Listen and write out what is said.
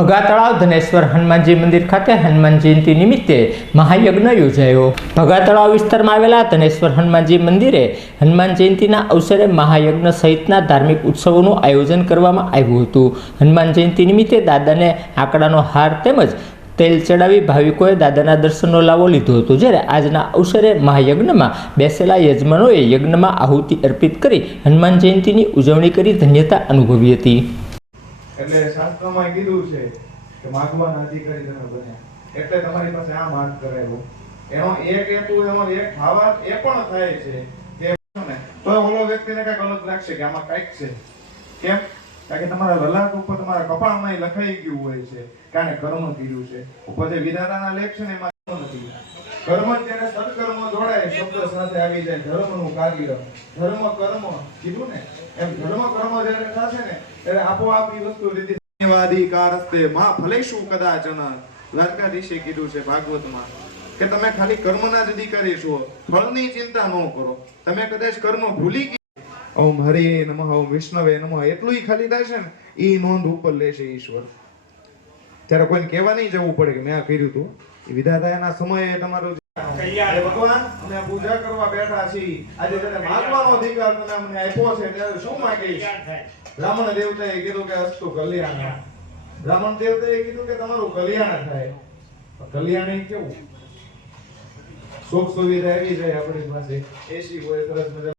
ભગા તળાવ ધનેશ્વર હનુમાનજી મંદિર ખાતે હનુમાન જયંતિ નિમિત્તે મહાયજ્ઞ યોજાયો। ભગા તળાવ વિસ્તારમાં આવેલા ધનેશ્વર હનુમાનજી મંદિરે હનુમાન જયંતિના અવસરે મહાયજ્ઞ સહિતના ધાર્મિક ઉત્સવોનું આયોજન કરવામાં આવ્યું હતું। હનુમાન જયંતિ નિમિત્તે દાદાને આંકડાનો હાર તેમજ તેલ ચડાવી ભાવિકોએ દાદાના દર્શનનો લાવો લીધો હતો। જ્યારે આજના અવસરે મહાયજ્ઞમાં બેસેલા યજમાનોએ યજ્ઞમાં આહુતિ અર્પિત કરી હનુમાન જયંતિની ઉજવણી કરી ધન્યતા અનુભવી હતી। એટલે શાસ્ત્રમાં કીધું છે કે માગવાના અધિકારી તમે બન્યા એટલે તમારી પાસે આ માગ કરાયો। એનો એક હેતુ એનો એક ભાવાર્થ એ પણ થાય છે કે ને તો ઓલો વ્યક્તિને કઈક અલગ લાગશે કે આમાં કઈક છે। કેમ? કારણ કે તમારા લલાટ ઉપર તમારા કપાળમાં લખાઈ ગયું હોય છે કારણ કર્મ કર્યું છે। ઉપર જે વિધાતાના લેખ છે ને એમાં નથી કર્મ જ્યારે સત્કર્મ જોડાય શબ્દ સાથે આવી જાય ધર્મનું કાર્ય ધર્મ કર્મ કીધું ને એમ ધર્મ કર્મ જ્યારે થશે ને ત્યારે આપોઆપ એ વસ્તુ રીતિ ધન્યવાદિકારસ્તે માં ફલેશુ કદાચન દ્વારકાધીશે કીધું છે ભાગવતમાં કે તમે ખાલી કર્મના જ અધિકારી છો ફળની ચિંતા ન કરો। તમે કદાચ કર્મ ભૂલી ગયા ઓમ હરે નમઃ ઓમ વિષ્ણવે નમઃ એટલું ખાલી થાય છે ને ઈ નોંધ ઉપર લેશે ઈશ્વર। ત્યારે કોઈને કહેવા નહીં જવું પડે કે મેં આ કર્યું હતું। એ વિધાતાના સમયે તમારું ભગવાન અમે પૂજા કરવા બેઠા છીએ આજે તને માગવાનો અધિકાર તને અમને આપ્યો છે ત્યારે શું માંગીશ? બ્રાહ્મણ દેવતાએ કીધું કે અસ્તુ કલ્યાણ। બ્રાહ્મણ દેવતાએ કીધું કે તમારું કલ્યાણ થાય। કલ્યાણ એ કેવું? સુખ સુવિધા આવી જાય આપણી પાસે એસી હોય સરસ મજા